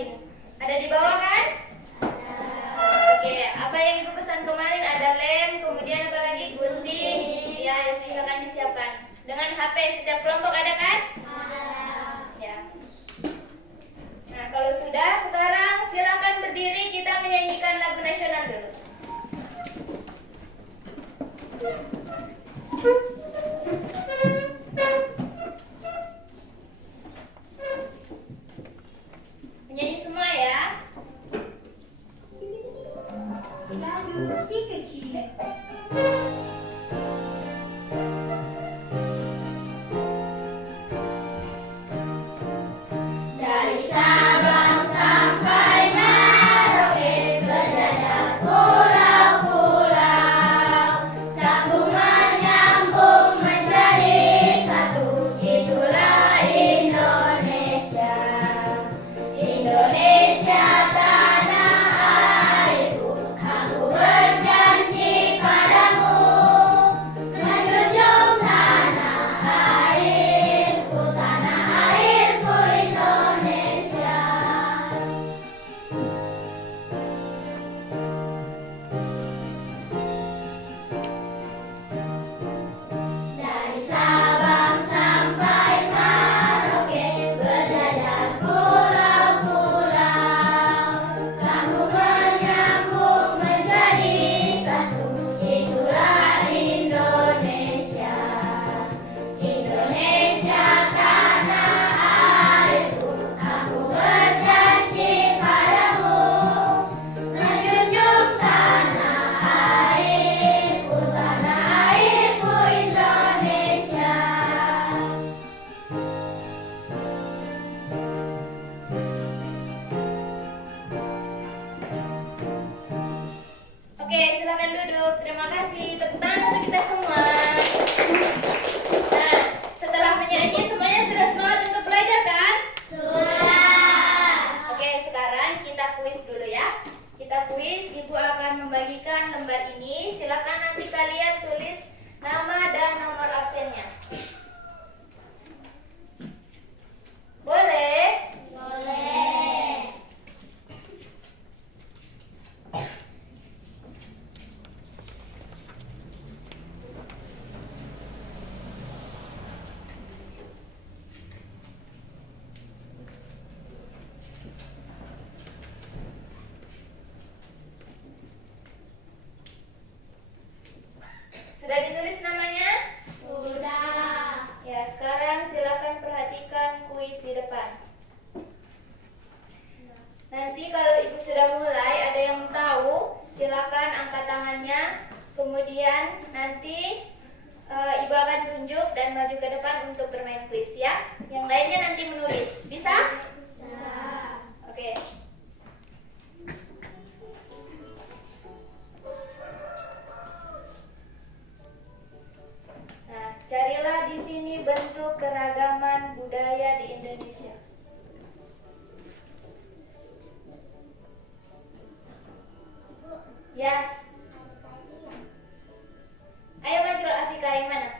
ini? Ada di bawah kan? Oke, apa yang Ibu pesan kemarin? Ada lem, kemudian apa lagi? Gunting. Ya, silakan disiapkan. Dengan HP setiap kelompok ada kan? Ya. Nah, kalau sudah, sekarang silakan berdiri, kita menyanyikan lagu nasional dulu. Menyanyi semua ya. Lagu si kecil. Dari Sabang sampai Merauke berjajah pulau-pulau, sambung menyambung menjadi satu, itulah Indonesia. Indonesia tanah airku, aku berjanji padamu, menjunjung tanah airku Indonesia. Dari Sabang sampai Merauke berjajah pulau-pulau, sambung menyambung menjadi satu, itulah Indonesia. Indonesia tanah airku, aku berjanji padamu, menjunjung tanah airku Indonesia. Oke, silakan duduk. Terima kasih. Tepuk tangan untuk kita semua. Nah, setelah menyanyi semuanya sudah semangat untuk belajar kan? Sudah. Oke, sekarang kita kuis dulu ya. Kita kuis, Ibu akan membagikan lembar ini. Silakan nanti kalian tulis nama dan nomor absennya. Boleh? Boleh. Sudah ditulis namanya? Sudah. Ya, sekarang silakan perhatikan kuis di depan. Nanti kalau Ibu sudah mulai, ada yang tahu, silakan angkat tangannya. Kemudian nanti Ibu akan tunjuk dan maju ke depan untuk bermain kuis ya. Yang lainnya nanti menulis. Bisa? Bisa. Oke. Nah, carilah di sini bentuk keragaman budaya di Indonesia. Ya. Ayo maju Afika, yang mana?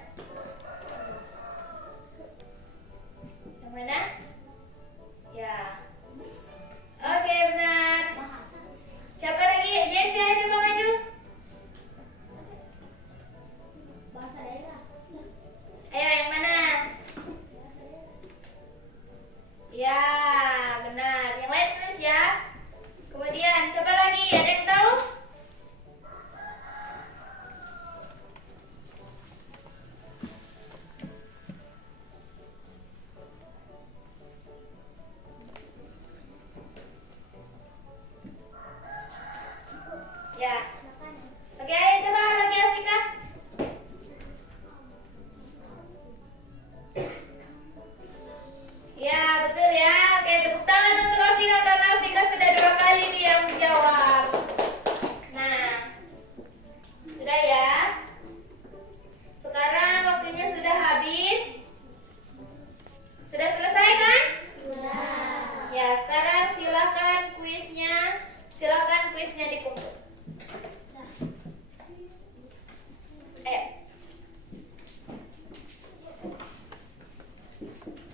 Yang mana? Ya. Oke, benar. Siapa lagi? Jessi, ayo coba maju. Bahasa daerah. Ayo, yang mana? Ya, benar. Yang lain tulis ya. Kemudian, siapa lagi? Ada yang tahu? Ya. Oke, ayo coba lagi Afika. Ya, betul ya. Oke, tepuk tangan untuk Afika karena Afika sudah 2 kali dia menjawab. Nah, sudah ya. Sekarang waktunya sudah habis. Sudah selesai kan? Sudah. Ya, sekarang silakan kuisnya dikumpul. Ayo.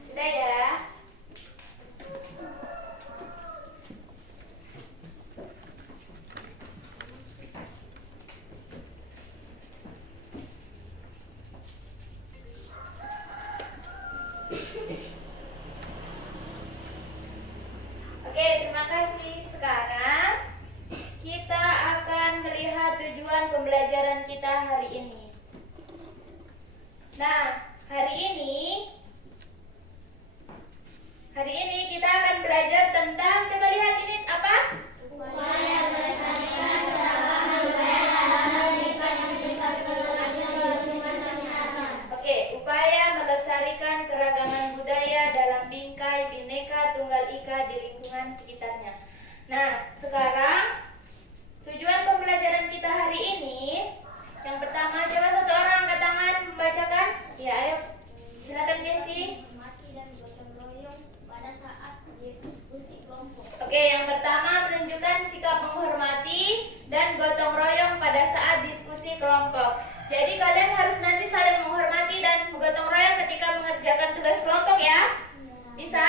Sudah ya. Oke, terima kasih. Sekarang kita akan melihat tujuan pembelajaran kita hari ini. Nah, hari ini kita akan belajar tentang, coba lihat ini apa? Upaya melestarikan keragaman budaya dalam Oke, upaya melestarikan keragaman budaya dalam bingkai Bhinneka Tunggal Ika di lingkungan sekitarnya. Nah, sekarang tujuan pembelajaran kita hari ini, yang pertama, coba satu orang angkat tangan membacakan. Ya, ayo, silakan Jessie. Menghormati dan gotong royong pada saat diskusi kelompok. Oke, yang pertama menunjukkan sikap menghormati dan gotong royong pada saat diskusi kelompok. Jadi kalian harus nanti saling menghormati dan gotong royong ketika mengerjakan tugas kelompok ya. Bisa?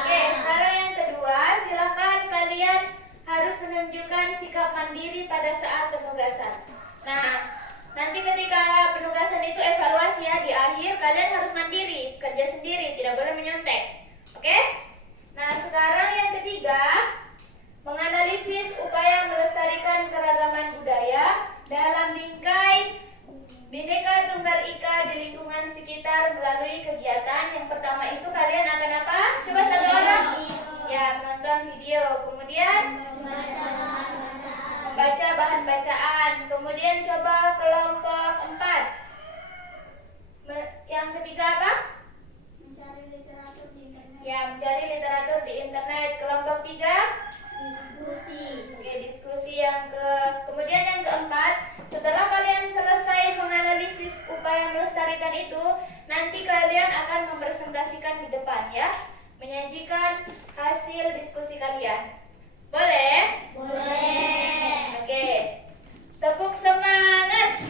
Oke, sekarang yang kedua, silakan kalian harus menunjukkan sikap mandiri pada saat penugasan. Nah, nanti ketika penugasan itu evaluasi ya, di akhir kalian harus mandiri, kerja sendiri, tidak boleh menyontek. Oke? Nah, sekarang yang ketiga, menganalisis upaya melestarikan keragaman budaya dalam bingkai Bhinneka Tunggal Ika di lingkungan sekitar melalui kegiatan. Yang pertama itu kalian akan apa? Coba satu orang. Ya, menonton video. Kemudian membaca bahan bacaan. Kemudian coba kelompok 4. Yang ketiga apa? Mencari literatur di internet. Ya, mencari literatur di internet. Kelompok 3. Diskusi. Oke, diskusi kemudian yang keempat, setelah kalian selesai menganalisis upaya melestarikan itu, nanti kalian akan mempresentasikan di depan ya, menyajikan hasil diskusi kalian. Boleh? Boleh. Oke. Tepuk semangat.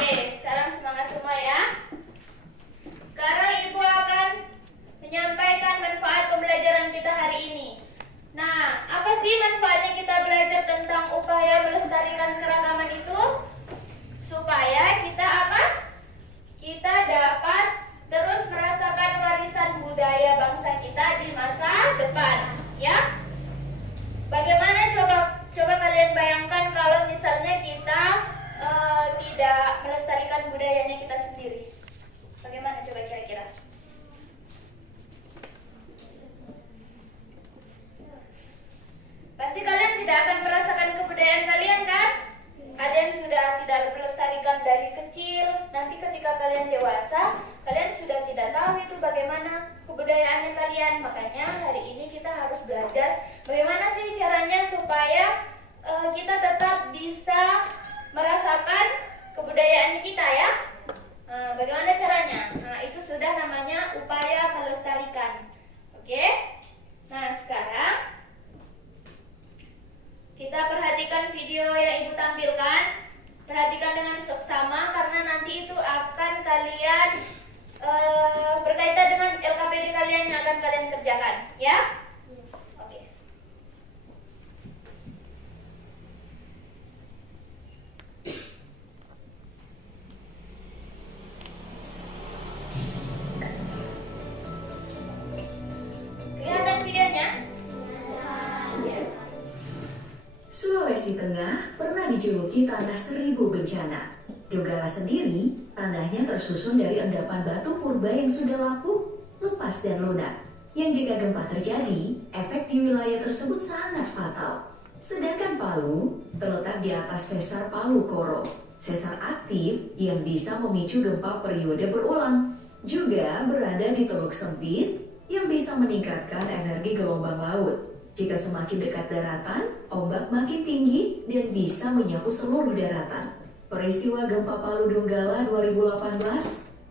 Oke, sekarang semangat semua ya. Sekarang Ibu akan menyampaikan manfaat pembelajaran kita hari ini. Nah, apa sih manfaatnya kita belajar tentang upaya melestarikan keragaman itu? Supaya kita apa? Kita dapat terus merasakan warisan budaya bangsa kita di masa depan, ya. Bagaimana coba kalian bayangkan kalau misalnya kita tidak melestarikan budayanya kita sendiri? Bagaimana coba kira-kira? Pasti kalian tidak akan merasakan kebudayaan kalian kan? Ada yang sudah tidak melestarikan dari kecil, nanti ketika kalian dewasa, kalian sudah tidak tahu itu bagaimana kebudayaannya kalian. Makanya hari ini kita harus belajar bagaimana sih caranya supaya kita tetap bisa merasakan kebudayaan kita ya. Bagaimana caranya? Nah, itu sudah namanya upaya melestarikan. Oke? Nah, sekarang kita perhatikan video yang Ibu tampilkan. Perhatikan dengan seksama karena nanti itu akan kalian berkaitan dengan LKPD kalian yang akan kalian kerjakan, ya? Oke. Kelihatan videonya? Sulawesi Tengah pernah dijuluki tanah 1000 bencana. Donggala sendiri, tanahnya tersusun dari endapan batu purba yang sudah lapuk, lepas dan lunak. Yang jika gempa terjadi, efek di wilayah tersebut sangat fatal. Sedangkan Palu terletak di atas sesar Palu Koro, sesar aktif yang bisa memicu gempa periode berulang. Juga berada di teluk sempit yang bisa meningkatkan energi gelombang laut. Jika semakin dekat daratan, ombak makin tinggi dan bisa menyapu seluruh daratan. Peristiwa gempa Palu Donggala 2018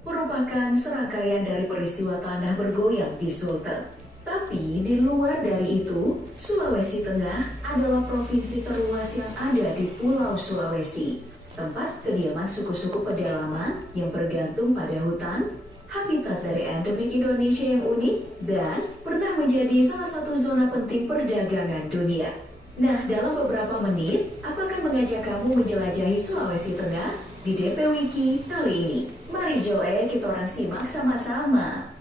merupakan serangkaian dari peristiwa tanah bergoyang di Sulteng. Tapi di luar dari itu, Sulawesi Tengah adalah provinsi terluas yang ada di Pulau Sulawesi, tempat kediaman suku-suku pedalaman yang bergantung pada hutan, habitat dari endemik Indonesia yang unik, dan pernah menjadi salah satu zona penting perdagangan dunia. Nah, dalam beberapa menit, aku akan mengajak kamu menjelajahi Sulawesi Tengah di DP Wiki kali ini. Mari Joe, kita orang simak sama-sama.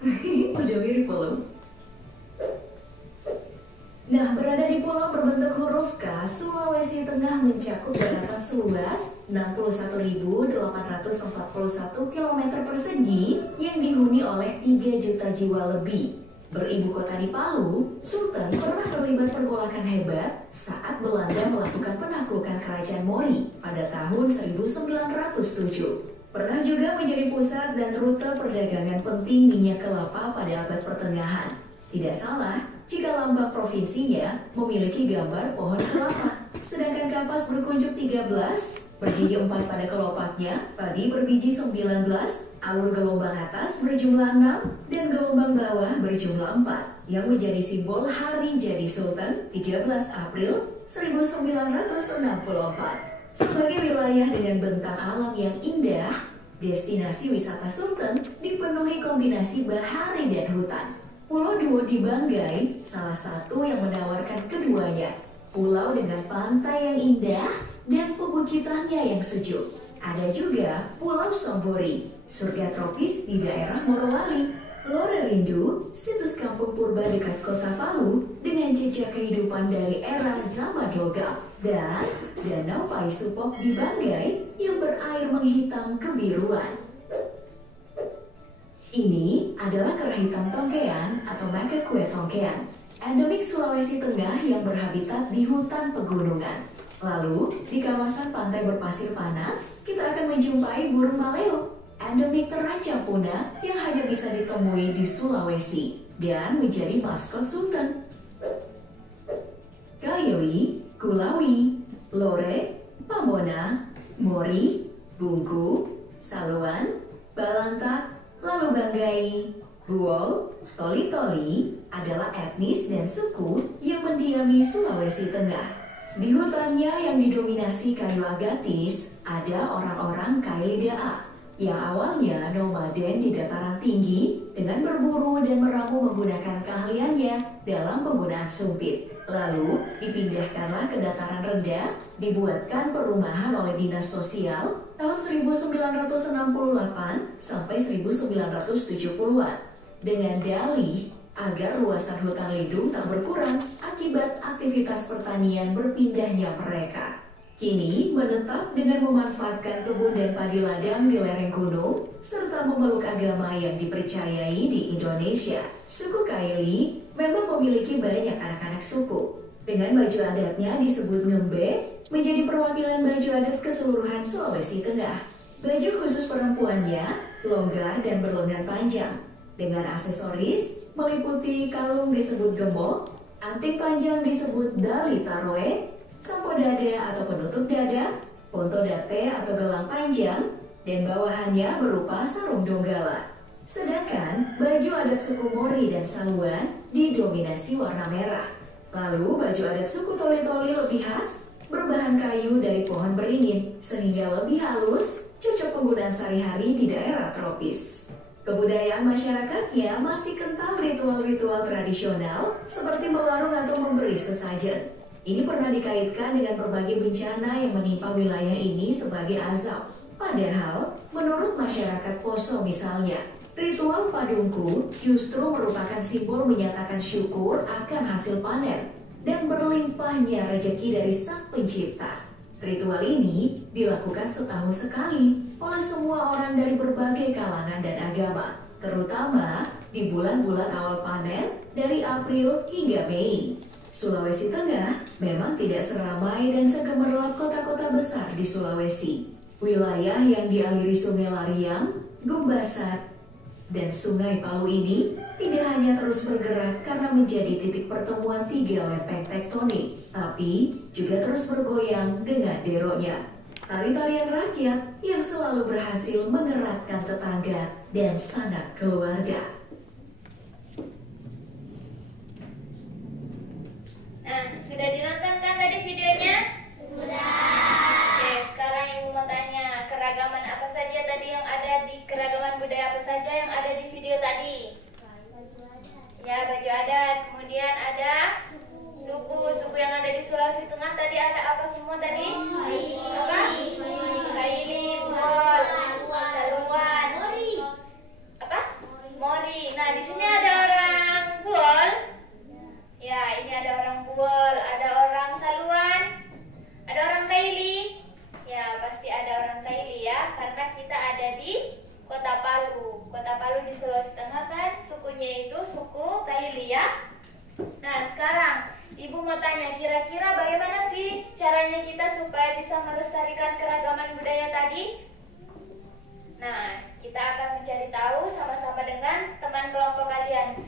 Udah mirip belum? Nah, berada di pulau berbentuk huruf K, Sulawesi Tengah mencakup daratan seluas 61.841 km persegi yang dihuni oleh 3 juta jiwa lebih. Beribu kota di Palu, Sultan pernah terlibat pergolakan hebat saat Belanda melakukan penaklukan kerajaan Mori pada tahun 1907. Pernah juga menjadi pusat dan rute perdagangan penting minyak kelapa pada abad pertengahan. Tidak salah jika lambang provinsinya memiliki gambar pohon kelapa. Sedangkan kapas berkuncup 13, bergigi 4 pada kelopaknya, padi berbiji 19, alur gelombang atas berjumlah 6, dan gelombang bawah berjumlah 4, yang menjadi simbol hari jadi Sultan 13 April 1964. Sebagai wilayah dengan bentang alam yang indah, destinasi wisata Sultan dipenuhi kombinasi bahari dan hutan. Pulau Duo di Banggai salah satu yang menawarkan keduanya. Pulau dengan pantai yang indah dan pebukitannya yang sejuk. Ada juga Pulau Sombori, surga tropis di daerah Morowali. Lore Rindu, situs kampung purba dekat kota Palu dengan jejak kehidupan dari era zaman logam. Dan Danau Paisupok di Banggai yang berair menghitam kebiruan. Ini adalah kerah hitam tongkean atau Makakue tongkean, endemik Sulawesi Tengah yang berhabitat di hutan pegunungan. Lalu, di kawasan pantai berpasir panas, kita akan menjumpai burung maleo, endemik terancam punah yang hanya bisa ditemui di Sulawesi dan menjadi maskot Sultan. Kaili, Kulawi, Lore, Pamona, Mori, Bungku, Saluan, Balantak, lalu Banggai, Buol, Toli-Toli adalah etnis dan suku yang mendiami Sulawesi Tengah. Di hutannya yang didominasi kayu agatis, ada orang-orang Kailidaa yang awalnya nomaden di dataran tinggi dengan berburu dan meramu menggunakan keahliannya dalam penggunaan sumpit. Lalu dipindahkanlah ke dataran rendah, dibuatkan perumahan oleh Dinas Sosial tahun 1968 sampai 1970-an dengan dalih agar luasan hutan lindung tak berkurang akibat aktivitas pertanian berpindahnya mereka. Kini menetap dengan memanfaatkan kebun dan padi ladang di lereng gunung serta memeluk agama yang dipercayai di Indonesia. Suku Kaili memang memiliki banyak anak-anak suku. Dengan baju adatnya disebut ngembe, menjadi perwakilan baju adat keseluruhan Sulawesi Tengah. Baju khusus perempuannya longgar dan berlengan panjang, dengan aksesoris meliputi kalung disebut gembok, anting panjang disebut dali taroe, sampo dada atau penutup dada, ponto date atau gelang panjang, dan bawahannya berupa sarung donggala. Sedangkan baju adat suku Mori dan Saluan didominasi warna merah. Lalu baju adat suku Toli-Toli lebih khas, berbahan kayu dari pohon beringin, sehingga lebih halus, cocok penggunaan sehari-hari di daerah tropis. Kebudayaan masyarakatnya masih kental ritual-ritual tradisional seperti melarung atau memberi sesajen. Ini pernah dikaitkan dengan berbagai bencana yang menimpa wilayah ini sebagai azab. Padahal, menurut masyarakat Poso misalnya, ritual padungku justru merupakan simbol menyatakan syukur akan hasil panen dan berlimpahnya rezeki dari Sang Pencipta. Ritual ini dilakukan setahun sekali oleh semua orang dari berbagai kalangan dan agama, terutama di bulan-bulan awal panen dari April hingga Mei. Sulawesi Tengah memang tidak seramai dan segemerlap kota-kota besar di Sulawesi. Wilayah yang dialiri Sungai Lariang, Gumbasat, dan Sungai Palu ini tidak hanya terus bergerak karena menjadi titik pertemuan 3 lempeng tektonik, tapi juga terus bergoyang dengan deroknya. Tari-tarian rakyat yang selalu berhasil mengeratkan tetangga dan sanak keluarga. Nah, sudah dinonton kan tadi videonya? Sudah. Oke, sekarang Ibu mau tanya, keragaman apa saja tadi yang ada di keragaman budaya apa saja yang ada di video tadi? Ya, baju adat. Kemudian ada suku yang ada di Sulawesi Tengah tadi ada apa semua tadi? Apa? Kaili, Buol. Saluan. Apa? Mori. Nah, di sini ada orang Buol. Ya, ini ada orang Buol, ada orang Saluan, ada orang Kaili. Ya, pasti ada orang Kaili ya, karena kita ada di Kota Palu. Kota Palu di Sulawesi Tengah kan, sukunya itu suku Kaili ya. Nah, sekarang Ibu mau tanya, kira-kira bagaimana sih caranya kita supaya bisa melestarikan keragaman budaya tadi? Nah, kita akan mencari tahu sama-sama dengan teman kelompok kalian.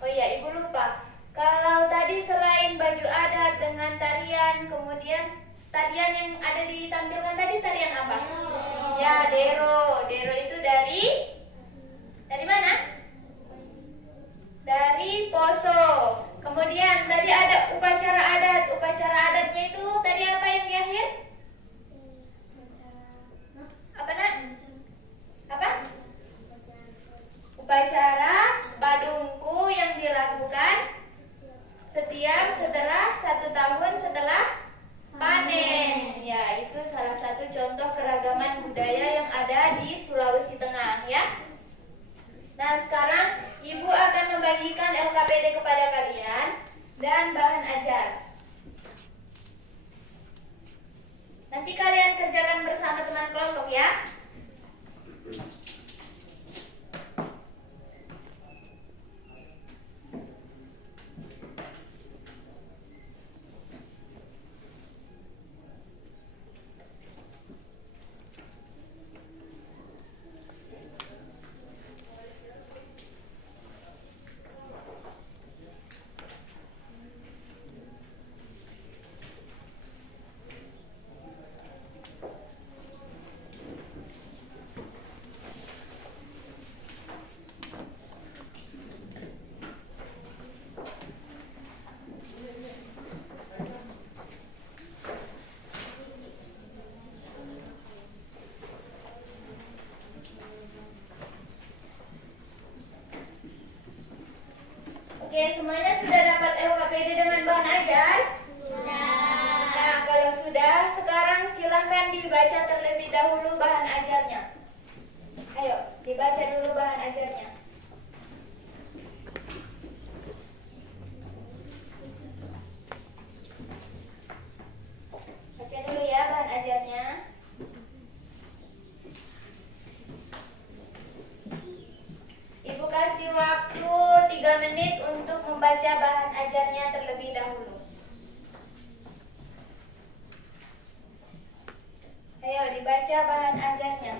Oh iya, Ibu lupa. Kalau tadi selain baju adat dengan tarian, kemudian tarian yang ada ditampilkan tadi tarian apa? Ya, dero. Dero itu dari mana? Dari Poso. Kemudian tadi ada upacara adat. Upacara adatnya itu tadi apa yang di akhir? Apa nak? Apa? Upacara badungku yang dilakukan setiap setelah 1 tahun setelah panen. Ya, itu salah satu contoh keragaman budaya yang ada di Sulawesi Tengah ya. Nah, sekarang Ibu akan membagikan LKPD kepada kalian dan bahan ajar. Nanti kalian kerjakan bersama teman kelompok ya. Oke, semuanya sudah dapat LKPD dengan bahan ajar? Sudah. Nah, kalau sudah, sekarang silahkan dibaca terlebih dahulu bahan ajarnya. Ayo, dibaca dulu bahan ajarnya. Baca dulu ya bahan ajarnya. Ibu kasih waktu 3 menit untuk membaca bahan ajarnya terlebih dahulu. Ayo dibaca bahan ajarnya.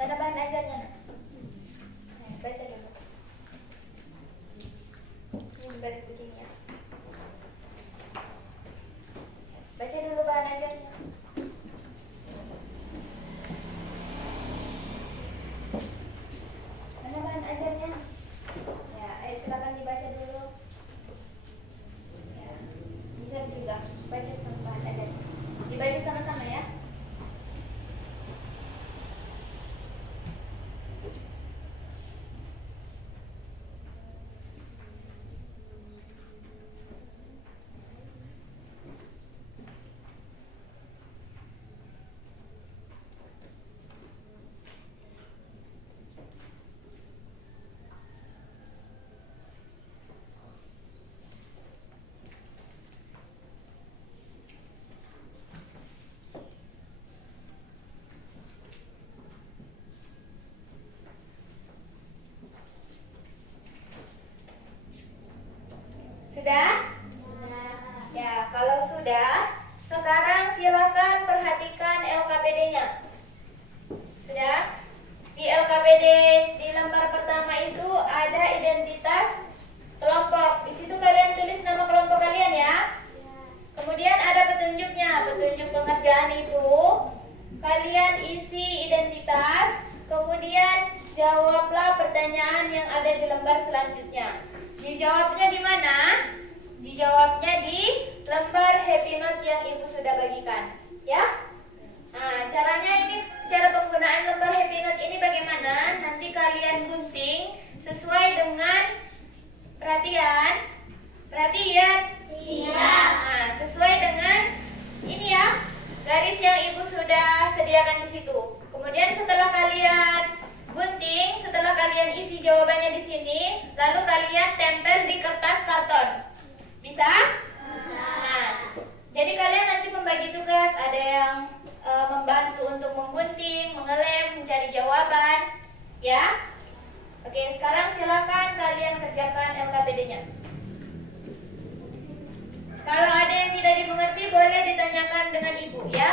Mana bahan ajarnya? Nah, baca dulu. Ini beri kucingnya. Baca dulu bahan ajarnya. Mana bahan ajarnya? Ya, ayo silakan dibaca dulu. Ya, bisa juga baca sama bahan ajarnya. Dibaca sama-sama ya. Sudah? Ya, kalau sudah, sekarang silakan perhatikan LKPD-nya. Sudah? Di LKPD di lembar pertama itu ada identitas kelompok. Di situ kalian tulis nama kelompok kalian ya. Kemudian ada petunjuknya. Petunjuk pengerjaan itu kalian isi identitas, kemudian jawablah pertanyaan yang ada di lembar selanjutnya. Dijawabnya di mana? Dijawabnya di lembar happy note yang Ibu sudah bagikan, ya. Nah, caranya ini, cara penggunaan lembar happy note ini bagaimana? Nanti kalian gunting sesuai dengan perhatian. Siap. Nah, sesuai dengan ini ya. garis yang ibu sudah sediakan di situ. Kemudian setelah kalian gunting, setelah kalian isi jawabannya di sini, lalu kalian tempel di kertas karton. Bisa? Bisa. Nah, jadi kalian nanti membagi tugas, ada yang membantu untuk menggunting, mengelem, mencari jawaban, ya. Oke, sekarang silakan kalian kerjakan LKPD-nya. Kalau ada yang tidak dimengerti, boleh ditanyakan dengan ibu, ya.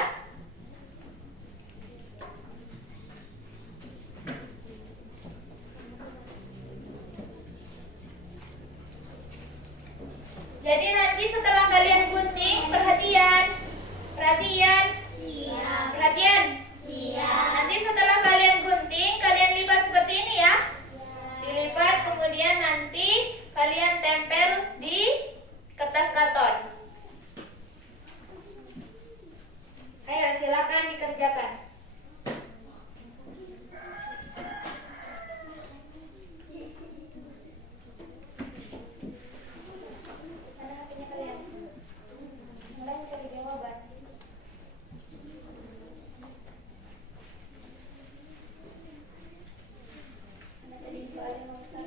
Jadi nanti setelah kalian gunting, perhatian. Perhatian. Nanti setelah kalian gunting, kalian lipat seperti ini ya. Dilipat, kemudian nanti kalian tempel di kertas karton. Ayo silakan dikerjakan. Mana HP-nya kalian? Mulai mencari jawaban. Mana tadi soalnya nomor 1?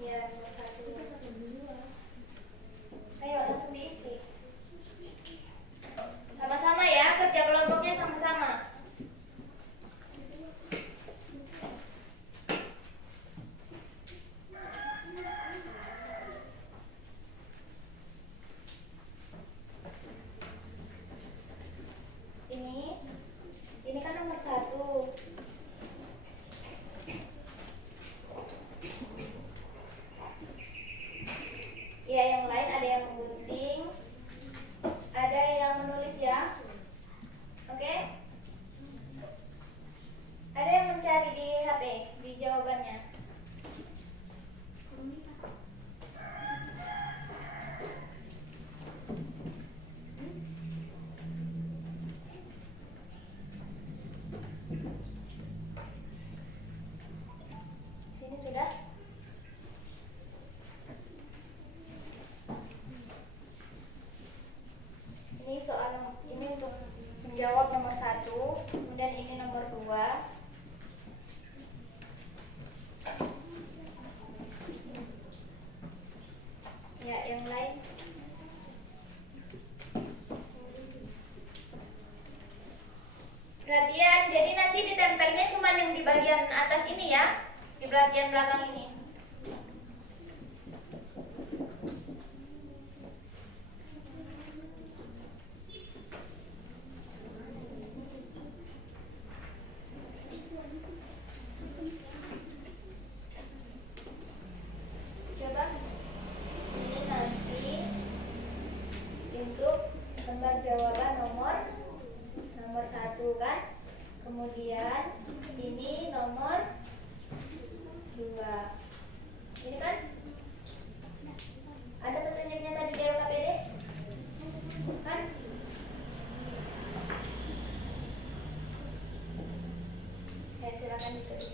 Ya, nomor 1. Ayo langsung diisi. Sama-sama ya, kerja kelompoknya sama-sama. Ini kan nomor 1. Ya, yang lain ada yang menggunting, ada yang menulis ya. Oke? Ada yang mencari di HP, di jawabannya. Sini sudah. Ini soal ini untuk menjawab nomor 1, kemudian ini nomor 2. Ya, yang lain. Perhatian, jadi nanti ditempelnya cuma yang di bagian atas ini ya, di bagian belakang ini. Coba ini nanti untuk lembar jawaban nomor 1 kan, kemudian ini nomor 2. Ini kan ada petunjuknya tadi di LKPD kan. Silakan ditulis.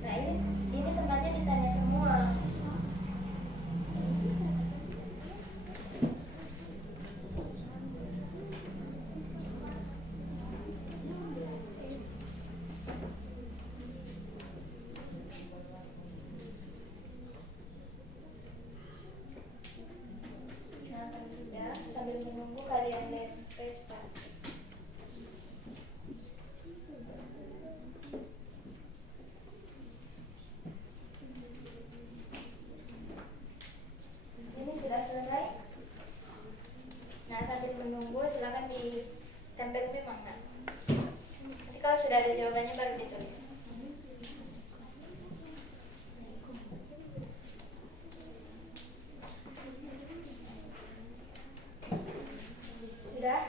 Nah, ini tempatnya ditanya semua. Nah, kalau sudah, sambil menunggu kalian lihat peta. Ini sudah selesai. Nah, sambil menunggu silakan ditempel memang. Nanti kalau sudah ada jawabannya baru ditulis. Sudah?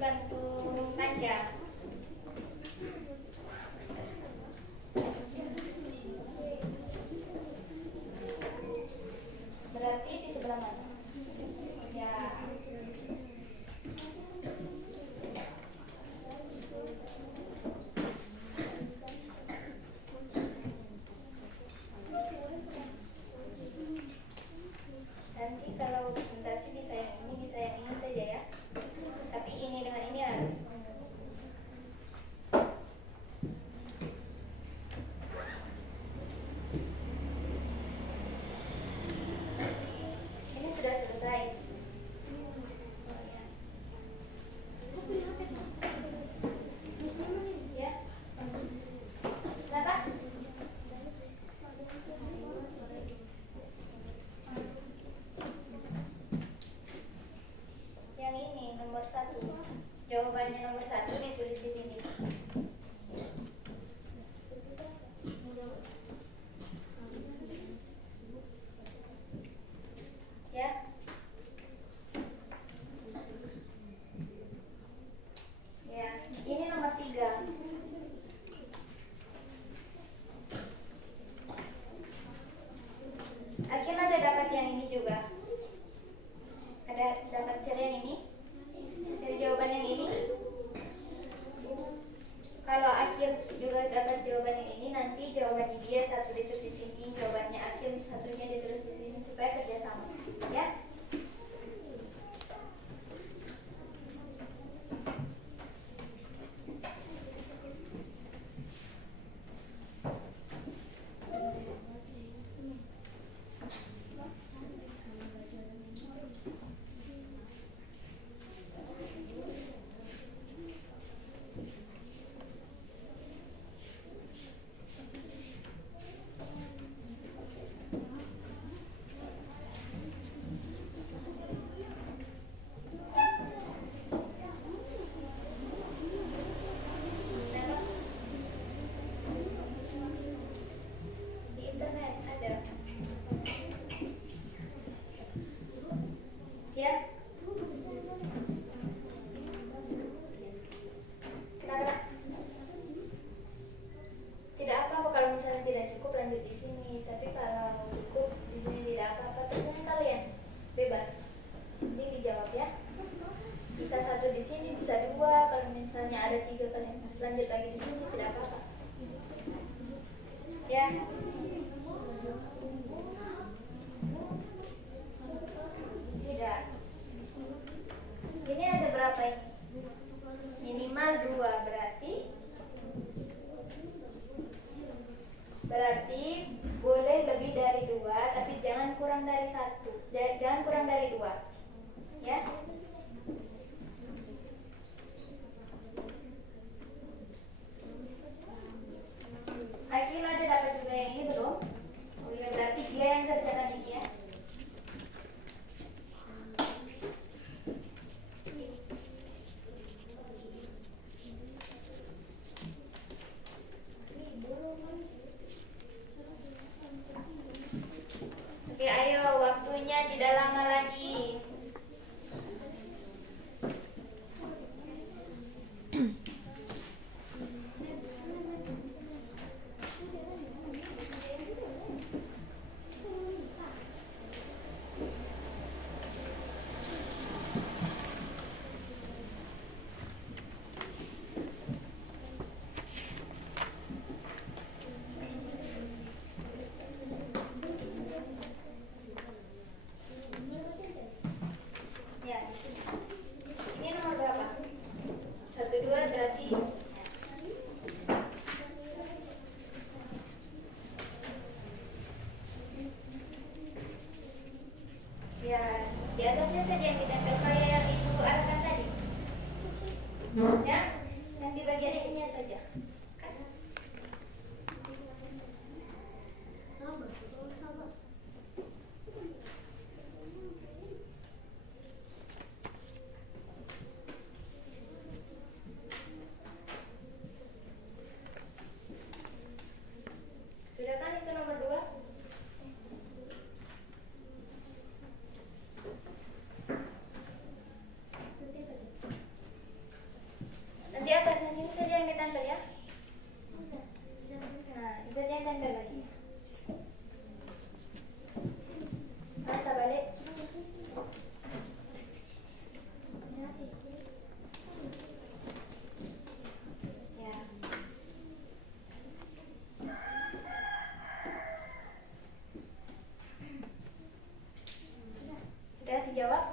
bantu panjang. Berarti di sebelah mana? Ya. Nanti kalau sebentar sih bisa yang ini saja ya. Tapi ini dengan ini harus. Ini sudah selesai. Ya. Kenapa? Yang ini nomor 1. Jawabannya nomor 1 ditulis di sini. Ya. Ya, ini nomor 3. Akhil ada dapat yang ini juga. Ada dapat cara yang ini? Dari jawaban yang ini? Kalau Akhil juga dapat jawaban yang ini, nanti jawabannya dia satu ditulis di sini, jawabannya Akhil satunya ditulis di sini supaya kerjasama, ya? Di internet ada. Ya. Kenapa? Tidak apa-apa kalau misalnya tidak cukup lanjut di sini. Tapi kalau cukup di sini tidak apa-apa. Terserah kalian, bebas. Nanti dijawab ya. Bisa 1 di sini, bisa 2. Kalau misalnya ada 3 kalian lanjut lagi di sini tidak apa-apa. Ya. Tidak. Ini ada berapa ini? Minimal 2 berarti boleh lebih dari 2, tapi jangan kurang dari 1. Jangan kurang dari 2. Ya. Akhil ada dapat juga yang ini belum? Oh iya, berarti dia yang kerjakan ini ya. Oke, ayo waktunya tidak lama lagi. Ya, di sini. Ini nomor berapa? 1, 2 berarti. Ya, di atasnya saja yang ditempel kayak yang ibu arahkan tadi. Ya, yang di bagian ininya saja. Kan? Sudah kan itu nomor 2? tempel ya. Nah, izatnya tempel lagi. Masa balik. Ya. Sudah dijawab?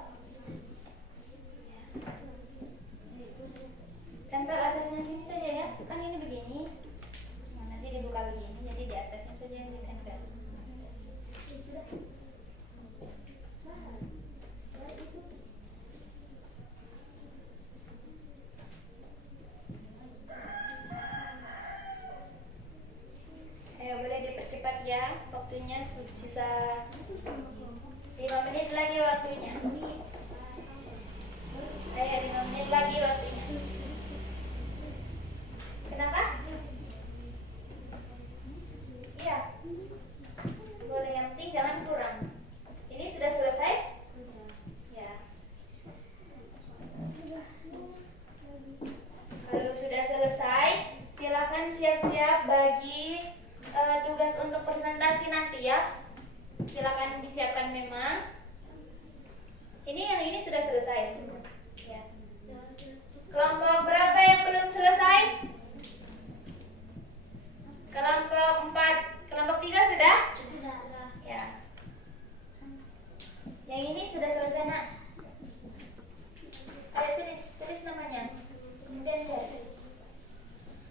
Tempel atasnya sini saja ya, kan ini begini. Nah, nanti dibuka begini, jadi di atasnya saja yang ditempel. Ayo boleh dipercepat ya, waktunya sisa 5 menit lagi waktunya. Ayo 5 menit lagi waktunya. Kenapa? Iya. Boleh, yang penting jangan kurang. Ini sudah selesai? Ya. Kalau sudah selesai, silakan siap-siap bagi tugas untuk presentasi nanti ya. Silakan disiapkan memang. Yang ini sudah selesai. Ya. Kelompok berapa yang belum selesai? Kelompok 4, kelompok 3 sudah? Ya. Yang ini sudah selesai nak. Ayo tulis namanya. Kemudian cari.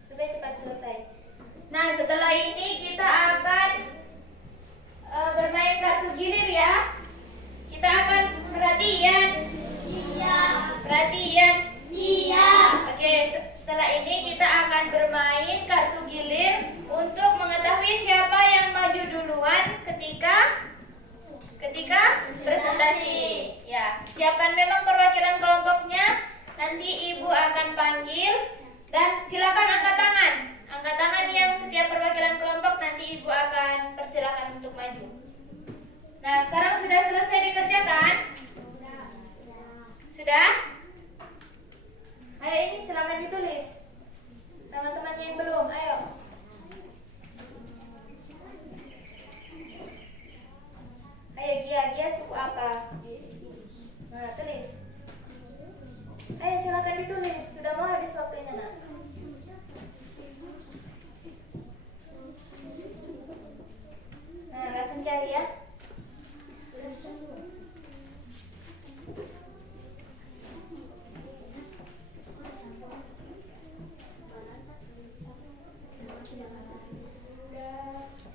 Supaya cepat selesai. Nah, setelah ini kita akan bermain kartu gilir ya. Kita akan perhatian. Siap. Perhatian. Siap. Oke, setelah ini kita akan bermain kartu gilir untuk mengetahui siapa yang maju duluan ketika presentasi. Ya, siapkan memang perwakilan kelompoknya. Nanti ibu akan panggil dan silakan angkat tangan. Angkat tangan yang setiap perwakilan kelompok nanti ibu akan persilakan untuk maju. Nah, sekarang sudah selesai dikerjakan? Sudah? Ayo ini silakan ditulis. Teman-teman yang belum, ayo. Ayo Gia suku apa? Nah, tulis. Ayo silakan ditulis. Sudah mau habis waktunya nak. Nah, langsung cari ya.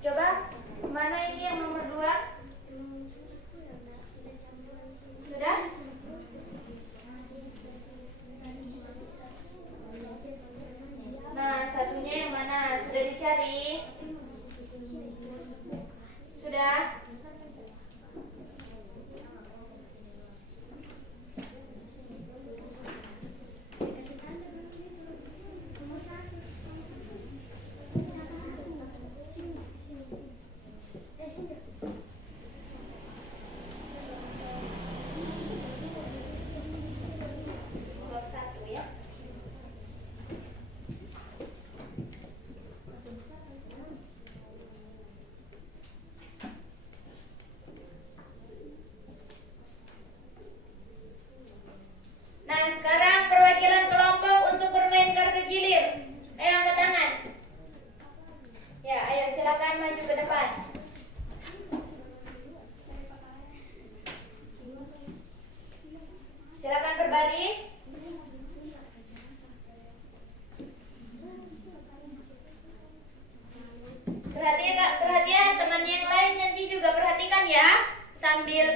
Coba, mana ini yang nomor 2? Sudah? Nah, satunya yang mana? Sudah dicari? Sudah? Nomor 1 ya. Nah, sekarang perwakilan kelompok untuk bermain kartu gilir. Ayo angkat tangan. Ya, ayo silakan maju ke depan. Silakan berbaris. Perhatian teman yang lain nanti juga perhatikan ya. Sambil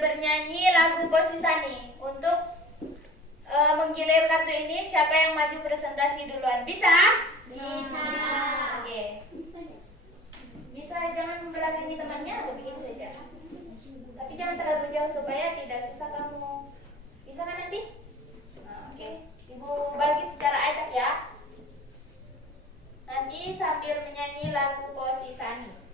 bernyanyi lagu Posisani untuk menggilir kartu ini. Siapa yang maju presentasi duluan? Bisa? Bisa. Oke. Bisa, jangan membelakangi temannya atau begini saja. Tapi jangan terlalu jauh supaya tidak susah kamu. Bisa kan nanti? Nah, oke. Ibu bagi secara acak ya. Nanti sambil menyanyi lagu Posisani.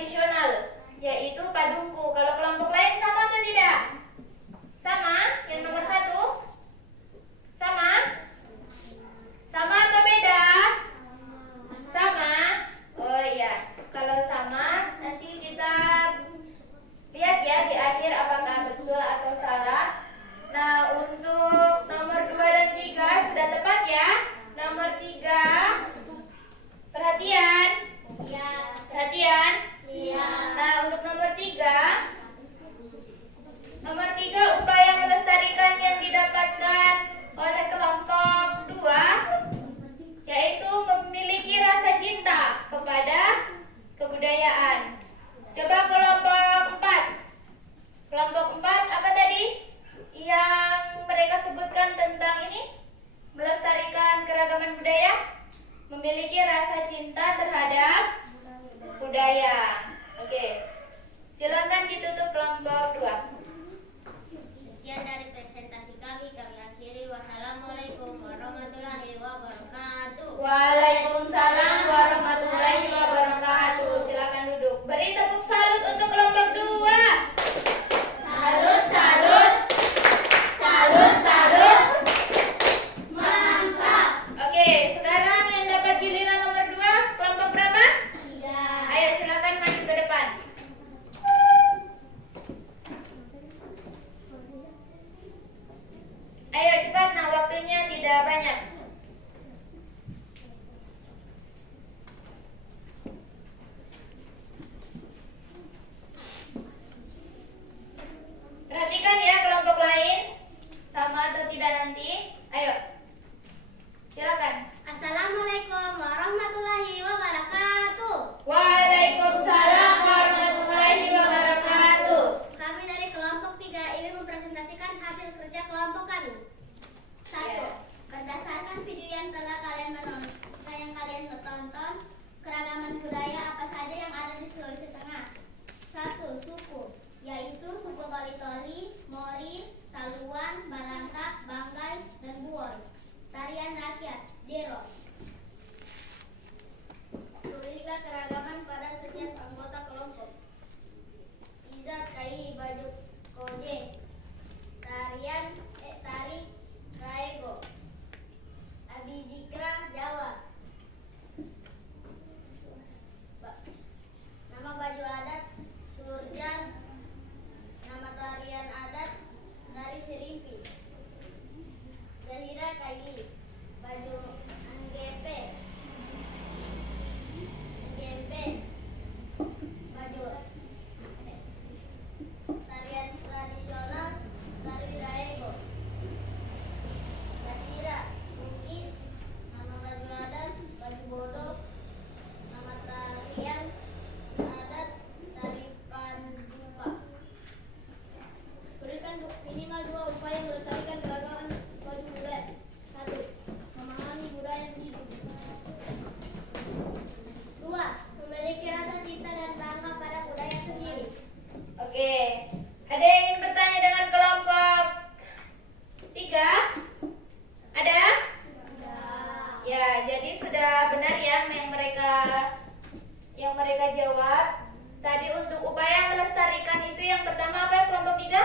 tradisional, yaitu paduku. Kalau kelompok lain sama atau tidak? Sama? Yang nomor 1? Sama? Sama atau beda? Sama? Oh iya, kalau sama nanti kita lihat ya di akhir apakah betul atau salah. Nah, untuk nomor 2 dan 3 sudah tepat ya. Nomor 3, perhatian. Perhatian. Nah, untuk nomor 3, upaya melestarikan yang didapatkan oleh kelompok 2 yaitu memiliki rasa cinta kepada kebudayaan. Coba kelompok 4. Kelompok 4 apa tadi? Yang mereka sebutkan tentang ini, melestarikan keragaman budaya, memiliki rasa cinta terhadap budaya. Oke, silakan ditutup kelompok 2. Sekian dari presentasi kami akhiri. Wassalamualaikum warahmatullahi wabarakatuh. Waalaikumsalam warahmatullahi wabarakatuh. Silakan duduk. Beri tepuk salut untuk kelompok 2. Salut, salut. Salut, salut. Mantap. Oke, sekarang yang dapat giliran nomor 2, kelompok berapa? 3. Ayo silakan maju ke depan. Ayo cepat, nah waktunya tidak banyak. Perhatikan ya kelompok lain, sama atau tidak nanti. Ayo, silakan. Assalamualaikum warahmatullahi wabarakatuh. Waalaikumsalam warahmatullahi wabarakatuh. Kami dari kelompok 3 ingin mempresentasikan hasil kerja kelompok kami. 1. Berdasarkan video yang telah kalian tonton, keragaman budaya apa saja yang ada di Sulawesi Tengah. 1. Suku, yaitu suku Toli-Toli, Mori, Saluan, Balangkap, Banggai, dan Buor. Tarian rakyat, Dero. Tulislah keragaman pada setiap anggota kelompok. Izat Kai Baju Koje. Tari Raego. Abidikra Jawa. Nama baju adat Surjan. Nama tarian adat dari Sirimpi. Zahira Kaili. Baju Anggepe. Baju tarian tradisional Tari Raego. Basira Bugis. Nama baju adat baju bodoh. Nama tarian adat Tari Pandupa. Berikan minimal 2 upaya melestarikan keragaman baju budaya. 1. Memahami budaya sendiri. 2. Memiliki rasa cinta dan bangga pada budaya sendiri. Oke, ada yang ingin bertanya dengan kelompok 3? Ada? Ya, jadi sudah benar ya yang mereka jawab. Tadi untuk upaya melestarikan itu yang pertama apa ya kelompok 3?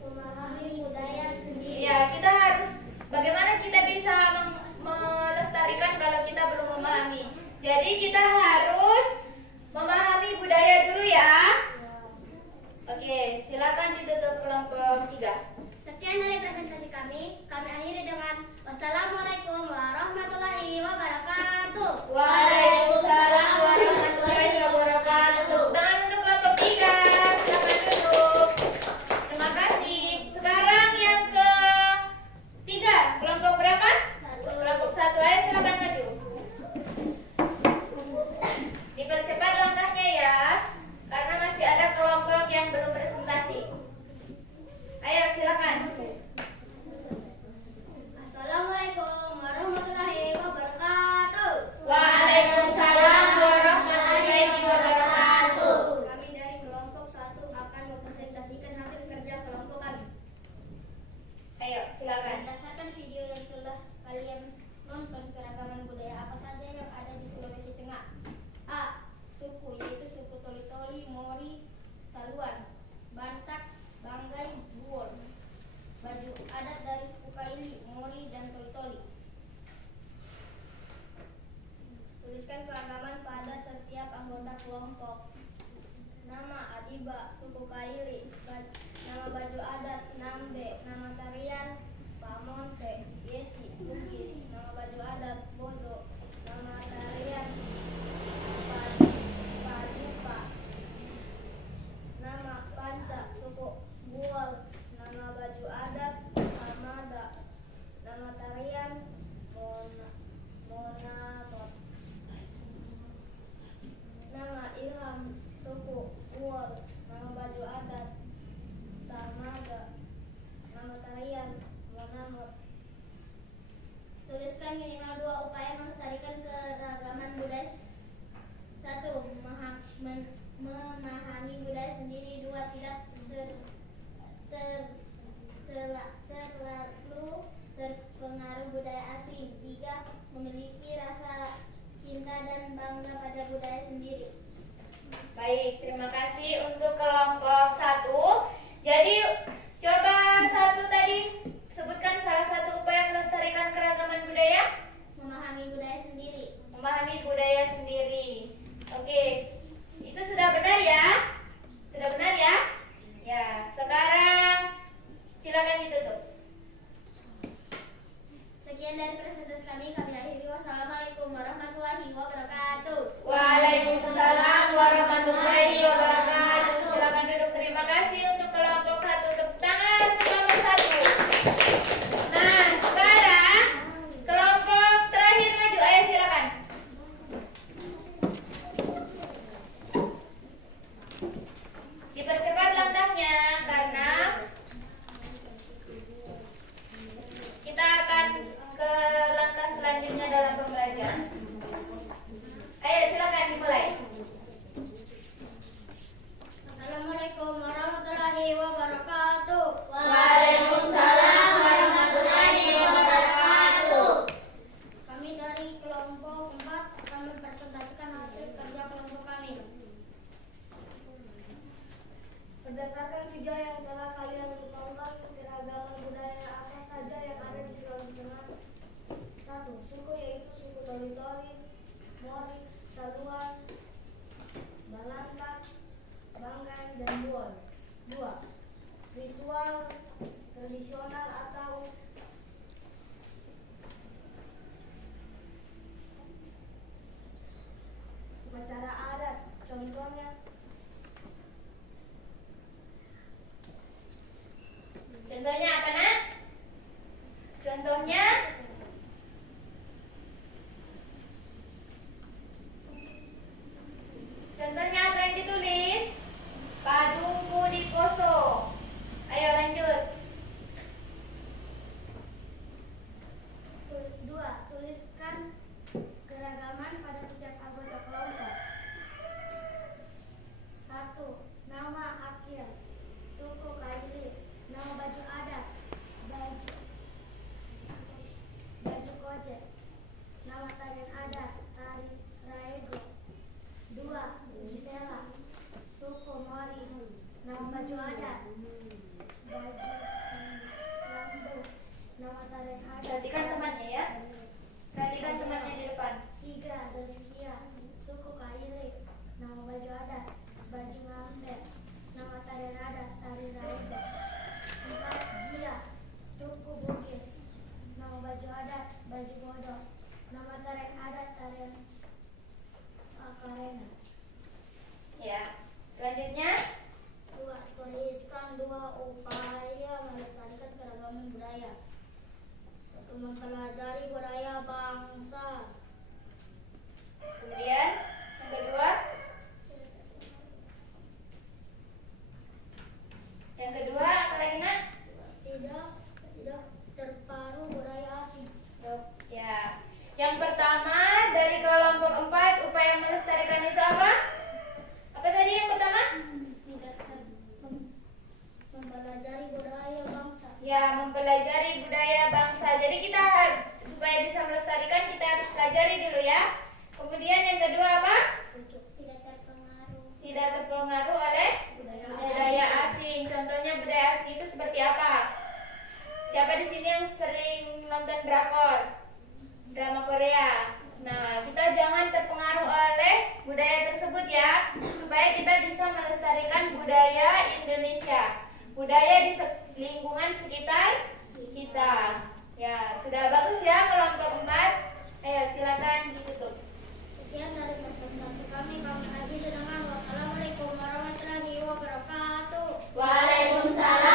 Memahami budaya sendiri. Ya, kita harus bagaimana kita bisa melestarikan kalau kita belum memahami. Jadi kita harus memahami budaya dulu ya. Oke, silakan ditutup kelompok 3. Sekian dari presentasi kami akhiri dengan wassalamualaikum warahmatullahi wabarakatuh. Waalaikumsalam warahmatullahi wabarakatuh. Tangan untuk kelompok 3. Silakan duduk. Terima kasih. Sekarang yang ke 3. Kelompok berapa? 1. Kelompok 1. Ayo silakan maju. Dipercepat langkahnya ya, karena masih ada kelompok yang belum presentasi. Ayo silakan. buol, nama baju adat armada, nama tarian monamot, nama ilham suku buol, nama baju adat armada, nama tarian monamot. Tuliskan minimal 2 upaya melestarikan keragaman budaya. 1. Memahami budaya sendiri. 2. Tidak terlalu terpengaruh budaya asing. 3. Memiliki rasa cinta dan bangga pada budaya sendiri. Baik, terima kasih untuk kelompok 1. Jadi coba 1 tadi sebutkan salah satu upaya melestarikan keragaman budaya. Memahami budaya sendiri. Memahami budaya sendiri. Oke, itu sudah benar ya? Sudah benar ya? Ya, sekarang silakan ditutup. Sekian dari presentasi kami akhiri. Wassalamualaikum warahmatullahi wabarakatuh. Waalaikumsalam warahmatullahi wabarakatuh. Silakan duduk. Terima kasih untuk kelompok 1. Tepuk tangan untuk kelompok 1. Nah, sekarang kelompok terakhir maju. Ayo silakan. Dipercepat langkahnya karena kita akan ke langkah selanjutnya dalam pembelajaran. Ayo silakan dimulai. Assalamualaikum warahmatullahi wabarakatuh. Waalaikumsalam warahmatullahi wabarakatuh. Kami dari kelompok 4 akan mempresentasikan hasil kerja kelompok kami. Berdasarkan video yang telah kalian tonton, keragaman budaya apa saja yang ada di Sulawesi Tengah? 1. Suku, yaitu suku Toli-Toli, Mori, Saluan, Balantak, Banggai, dan Buol. 2. Ritual tradisional atau upacara adat, contohnya Contohnya apa, Nak? Contohnya apa yang ditulis? Padungku di Poso. Ayo lanjut. 2. Tuliskan keragaman pada setiap anggota kelompok. 1. Nama akhir, suku Kaili, nama baju adat, baju kojek, nama tarian adat, tari raego. 2. Gisela, suku Mori, nama baju adat, baju lambu, nama tarian adat. Perhatikan temannya ya. Perhatikan temannya di depan. 3. Doskia, suku Kaili, nama baju adat, baju ngamber, nama tarian adat, tari raego. 4. Gia, suku Bugis, nama baju adat, baju bodoh, nama tarian adat, tarian Makarena. Ya. Selanjutnya 2. Tuliskan 2 upaya melestarikan keragaman budaya. 1. Mempelajari budaya bangsa. kemudian yang kedua. Yang kedua apa lagi, Nak? Tidak terpengaruh budaya asing. Ya. Yang pertama dari kelompok 4 upaya melestarikan itu apa? Apa tadi yang pertama? Mempelajari budaya bangsa. Ya, mempelajari budaya bangsa. Jadi kita supaya bisa melestarikan kita harus pelajari dulu ya. Kemudian yang kedua apa? Tidak terpengaruh. Tidak terpengaruh oleh budaya asing. Contohnya budaya asing itu seperti apa? Siapa di sini yang sering nonton drakor? Drama Korea. Nah, kita jangan terpengaruh oleh budaya tersebut ya, supaya kita bisa melestarikan budaya Indonesia, budaya di lingkungan sekitar kita. Ya, sudah bagus ya kelompok 4. Ayo silakan ditutup. Sekian dari presentasi kami akhiri dengan wassalamualaikum warahmatullahi wabarakatuh. Waalaikumsalam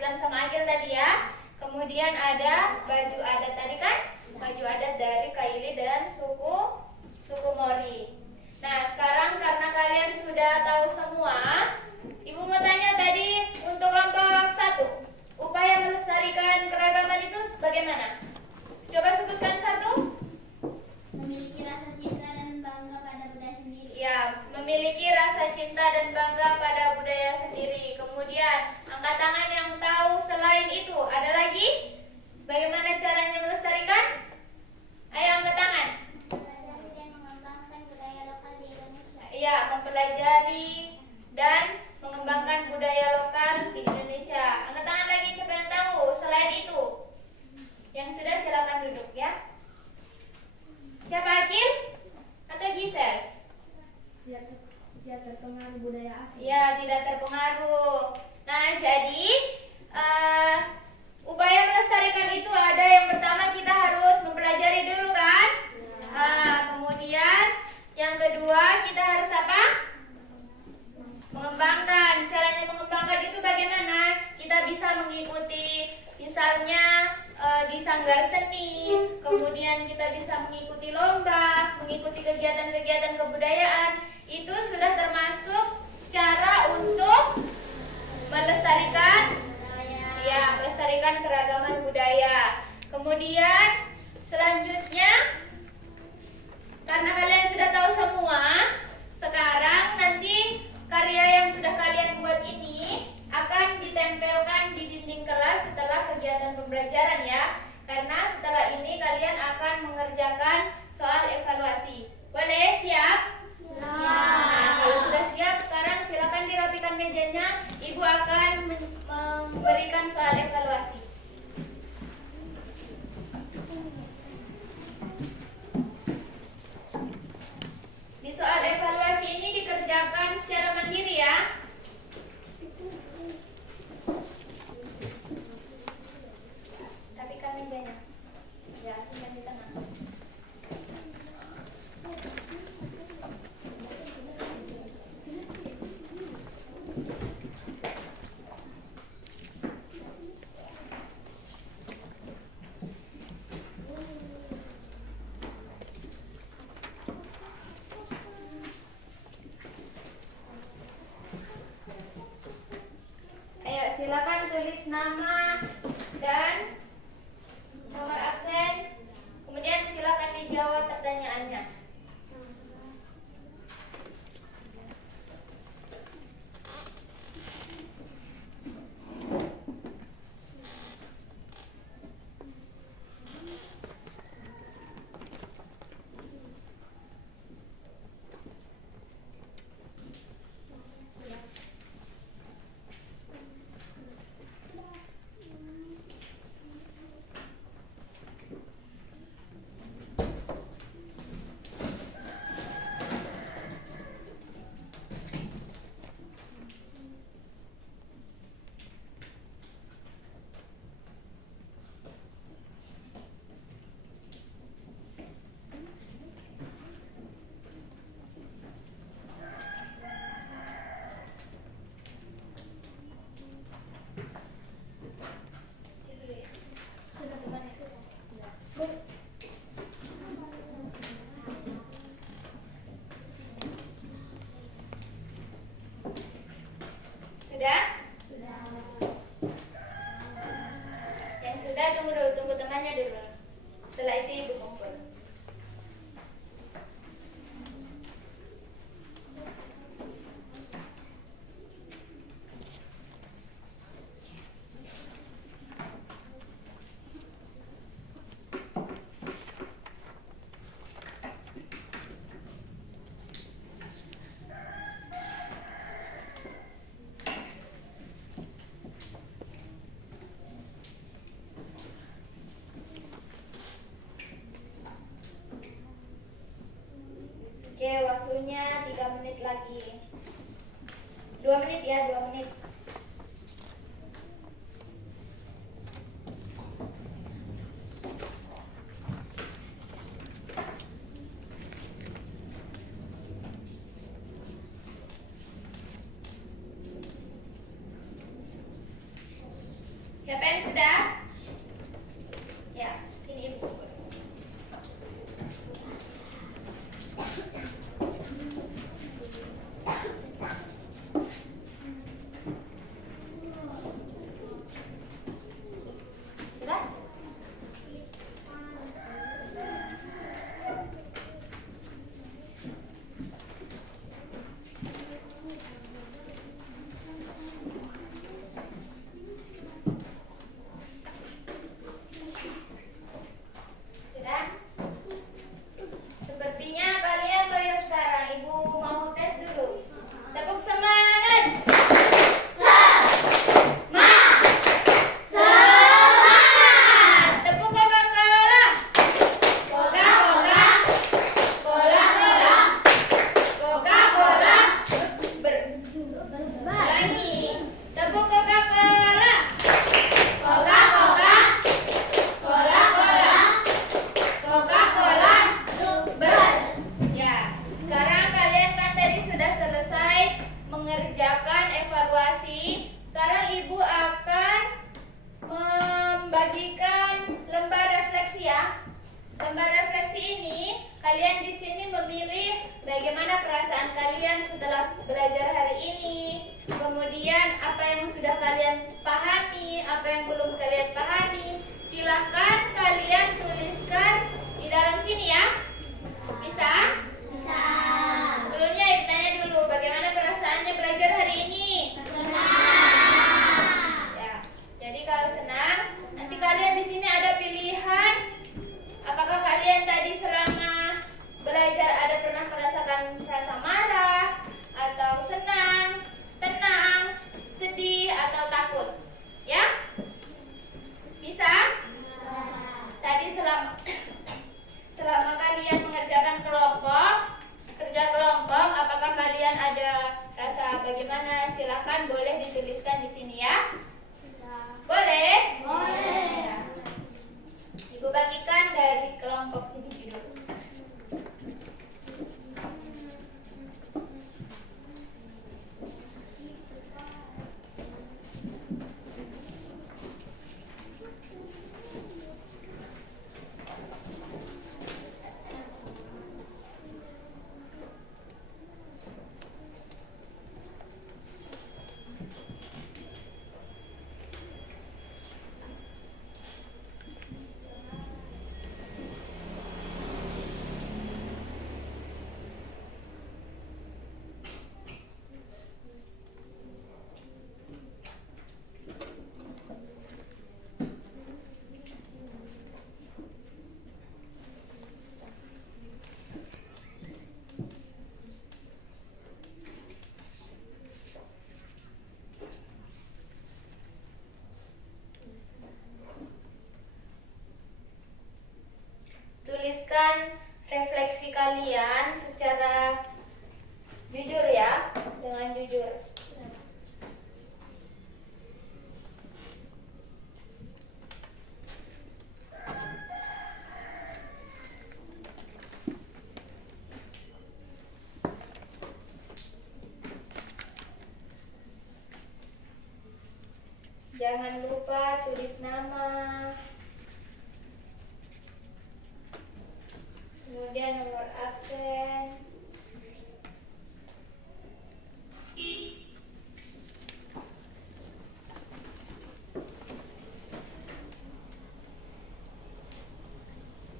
disebutkan sama Agil tadi ya. Kemudian ada baju adat tadi kan? Baju adat dari Kaili dan suku Mori. Nah, sekarang karena kalian sudah tahu semua, Ibu mau tanya tadi untuk kelompok 1, upaya melestarikan keragaman itu bagaimana? Coba sebutkan satu. Memiliki rasa cinta dan bangga pada budaya sendiri. Ya, memiliki rasa cinta dan bangga pada budaya sendiri. Kemudian, angkat tangan yang tahu selain itu. Ada lagi? Bagaimana caranya melestarikan? Ayo angkat tangan. Mempelajari dan mengembangkan budaya lokal di Indonesia. Iya, mempelajari dan mengembangkan budaya lokal di Indonesia. Angkat tangan lagi siapa yang tahu selain itu. Yang sudah silakan duduk ya. Siapa, Akil atau Gisel? Tidak terpengaruh budaya asing. Ya, tidak terpengaruh. Nah, jadi upaya melestarikan itu ada yang pertama kita harus mempelajari dulu kan? Nah, kemudian yang kedua kita harus apa? Mengembangkan. Caranya mengembangkan itu bagaimana? Kita bisa mengikuti misalnya di sanggar seni, kemudian kita bisa mengikuti lomba, mengikuti kegiatan-kegiatan kebudayaan. Itu sudah termasuk cara untuk melestarikan keragaman budaya. Kemudian selanjutnya, karena kalian sudah tahu semua, sekarang nanti karya yang sudah kalian buat ini akan ditempelkan di dinding kelas setelah kegiatan pembelajaran ya. Karena setelah ini kalian akan mengerjakan soal evaluasi. Boleh? Siap? Nah, kalau sudah siap, sekarang silakan dirapikan mejanya. Ibu akan memberikan soal evaluasi. Di soal evaluasi ini dikerjakan secara mandiri ya. Tapi kan mejanya. Ya, tinggal di tengah. Ayo silakan tulis nama dan nomor absen. Kemudian silakan dijawab pertanyaannya. Sudah? Yang sudah tunggu dulu, tunggu temannya dulu. Setelah itu ibu kumpul. Oke, waktunya 3 menit lagi. 2 menit ya, 2 menit. Siapa yang sudah? Ya, sini Ibu. Sudah? Sudah? Sepertinya kalian loyo sekarang. Ibu mau tes dulu. Tepuk semangat. Semangat. Tepuk Coca-Cola. Coca-Cola. Cola-Cola. Coca-Cola. Ulangi. Tepuk Coca-Cola. Coca-Cola. Cola-Cola. Coca-Cola. Ya, sekarang kalian kan tadi sudah selesai mengerjakan evaluasi. Sekarang Ibu akan membagikan lembar refleksi ya. Lembar refleksi ini kalian di sini memilih bagaimana perasaan kalian setelah belajar hari ini. Kemudian apa yang sudah kalian pahami, apa yang belum kalian pahami. Silahkan kalian tuliskan di dalam sini ya. Bisa? Bisa. Sebelumnya Ibu tanya dulu bagaimana perasaannya belajar hari ini. Ya, jadi kalau senang, nanti kalian di sini ada pilihan. Apakah kalian tadi selama belajar ada pernah merasakan rasa marah, atau senang, tenang, sedih, atau takut? Ya? Bisa? Tadi selama kalian mengerjakan kerja kelompok, apakah kalian ada rasa bagaimana? Silakan boleh dituliskan di sini ya. Boleh? Boleh. Ya. Ibu bagikan dari kelompok sini dulu. Tuliskan refleksi kalian secara jujur ya, dengan jujur. Jangan lupa tulis nama, kemudian nomor absen,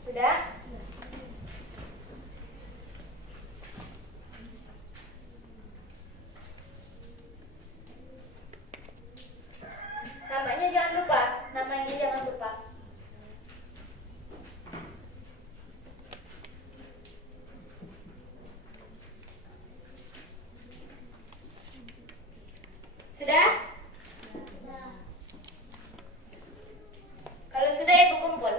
sudah? Namanya jangan lupa, namanya jangan lupa. Sudah? Kalau sudah Ibu kumpul.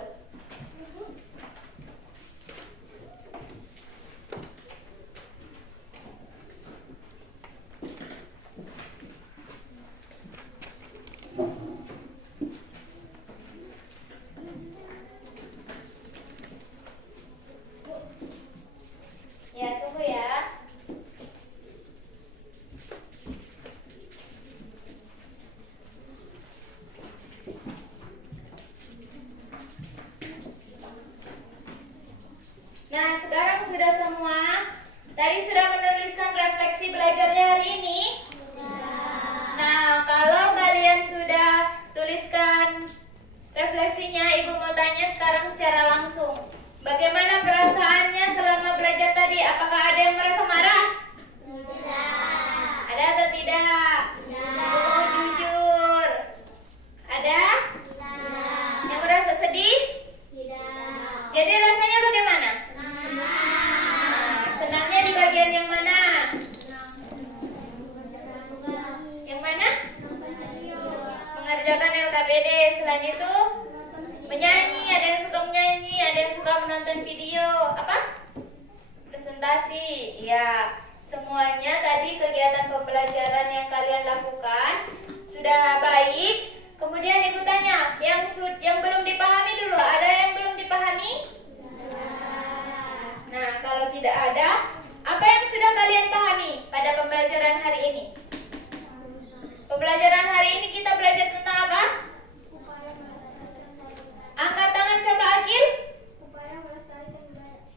mengerjakan LKPD. Selain itu menyanyi, ada yang suka menyanyi, ada yang suka menonton video. Apa? Presentasi. Ya, semuanya tadi kegiatan pembelajaran yang kalian lakukan sudah baik. Kemudian Ibu tanya, yang belum dipahami dulu, ada yang belum dipahami? Nah, kalau tidak ada, apa yang sudah kalian pahami pada pembelajaran hari ini? Pembelajaran hari ini kita belajar tentang apa? Angkat tangan coba Akil.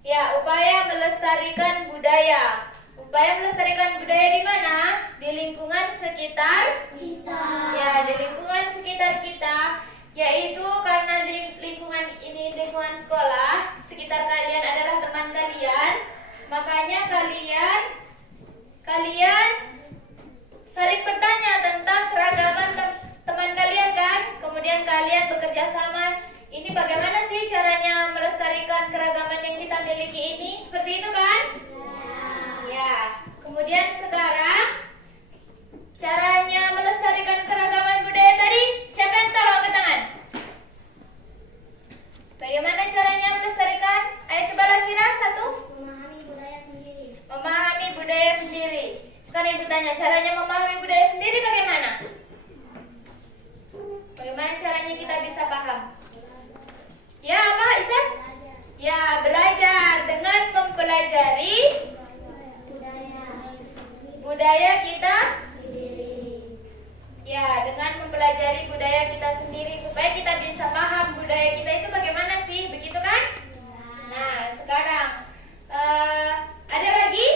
Ya, upaya melestarikan budaya. Upaya melestarikan budaya di mana? Di lingkungan sekitar kita. Ya, di lingkungan sekitar kita, yaitu karena lingkungan ini lingkungan sekolah, sekitar kalian adalah teman kalian, makanya kalian saling bertanya tentang keragaman teman kalian kan? Kemudian kalian bekerja sama. Ini bagaimana sih caranya melestarikan keragaman yang kita miliki ini? Seperti itu kan? Ya. Kemudian sekarang caranya melestarikan keragaman budaya tadi, siapa yang tahu? Angkat tangan. Bagaimana caranya melestarikan? Ayo coba Lasira, satu. Memahami budaya sendiri. Memahami budaya sendiri. Sekarang Ibu tanya, caranya memahami budaya sendiri bagaimana? Bagaimana caranya kita bisa paham? Ya, apa Izzat? Ya, belajar dengan mempelajari budaya kita sendiri. Ya, dengan mempelajari budaya kita sendiri supaya kita bisa paham budaya kita itu bagaimana sih, begitu kan? Nah, sekarang ada lagi?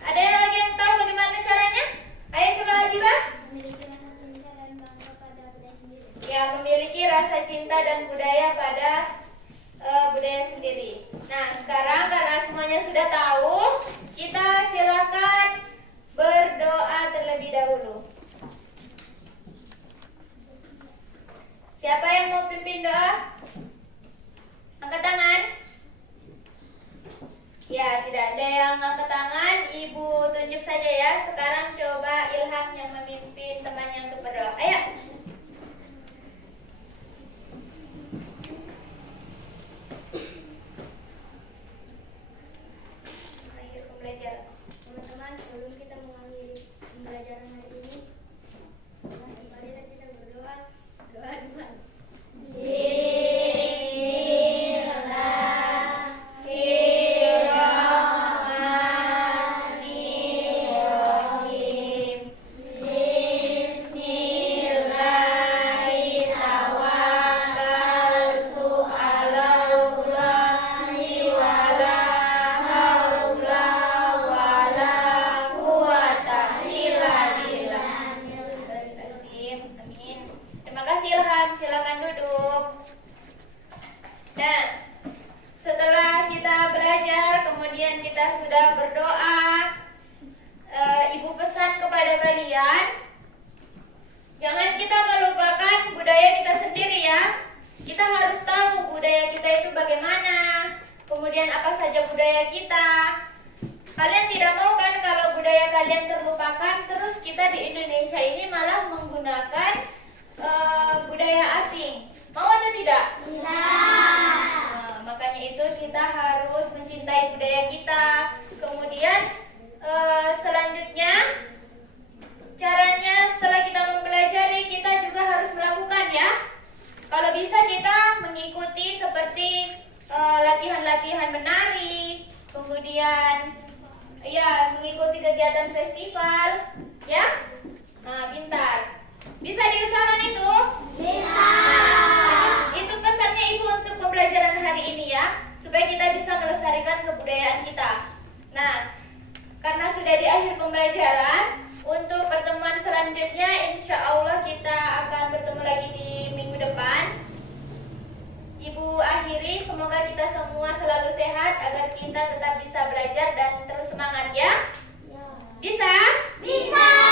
Ada yang lagi yang tahu bagaimana caranya? Ayo coba Adiba. Ya, memiliki rasa cinta dan budaya pada budaya sendiri. Nah, sekarang karena semuanya sudah tahu, kita silakan berdoa terlebih dahulu. Siapa yang mau pimpin doa? Angkat tangan. Ya, tidak ada yang angkat tangan. Ibu tunjuk saja ya. Sekarang coba Ilham yang memimpin temannya untuk berdoa. Ayo. Akhir pembelajaran. Teman-teman, sebelum kita mengakhiri pembelajaran hari ini, marilah kita berdoa. Doa dulu. Terima kasih Ilham, silakan duduk. Nah, setelah kita belajar, kemudian kita sudah berdoa, Ibu pesan kepada kalian, jangan kita melupakan budaya kita sendiri ya. Kita harus tahu budaya kita itu bagaimana, kemudian apa saja budaya kita. Kalian tidak mau kan kalau budaya kalian terlupakan, terus kita di Indonesia ini malah menggunakan budaya asing. Mau atau tidak? Tidak. Nah, makanya itu kita harus mencintai budaya kita. Kemudian selanjutnya caranya setelah kita mempelajari, kita juga harus melakukan ya. Kalau bisa kita mengikuti seperti latihan-latihan menari, kemudian ya mengikuti kegiatan festival ya. Nah, pintar. Bisa diusahakan itu? Bisa. Itu pesannya Ibu untuk pembelajaran hari ini ya, supaya kita bisa melestarikan kebudayaan kita. Nah, karena sudah di akhir pembelajaran, untuk pertemuan selanjutnya insya Allah kita akan bertemu lagi di minggu depan. Ibu akhiri, semoga kita semua selalu sehat agar kita tetap bisa belajar dan terus semangat ya. Bisa? Bisa.